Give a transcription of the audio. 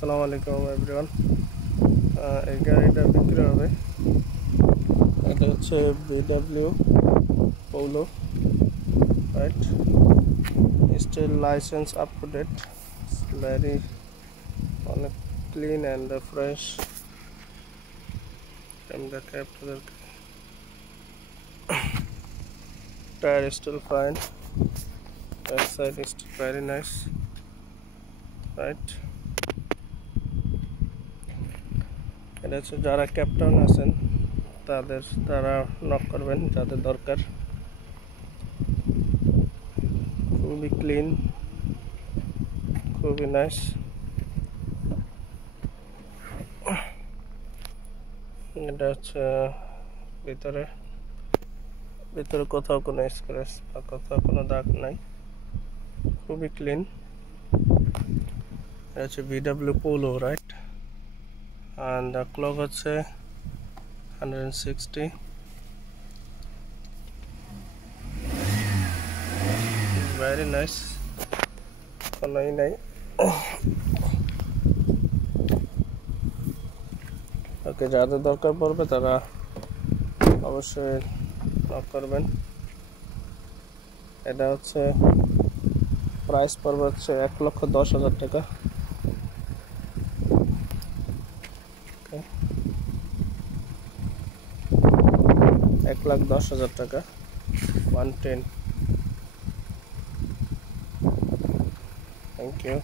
আসসালামু আলাইকুম এভরিওয়ান। এই গাড়িটা বিক্রি হবে। এটা হচ্ছে VW Polo, right? Still licence up to date, very অনেক ক্লিন অ্যান্ড ফ্রেশ। আমি দেখাই আপনাদেরকে। Tyre still fine, back side still very nice, right? এটা হচ্ছে যারা ক্যাপটাউন আছেন তারা নক করবেন যাদের দরকার। খুবই ক্লিন, খুবই নাইস। এটা হচ্ছে ভিতরে কোথাও কোনো স্ক্র্যাচ বা কোথাও কোনো দাগ নাই, খুবই ক্লিন। এটা হচ্ছে VW Polo, right? and the clock হচ্ছে 160, very nice, কোনোই নাই। ওকে, যাদের দরকার পড়বে তারা অবশ্যই নক করবেন। এটা হচ্ছে প্রাইস পড়বে হচ্ছে 1,10,000 টাকা। 1,10,000 টাকা, 110। Thank you.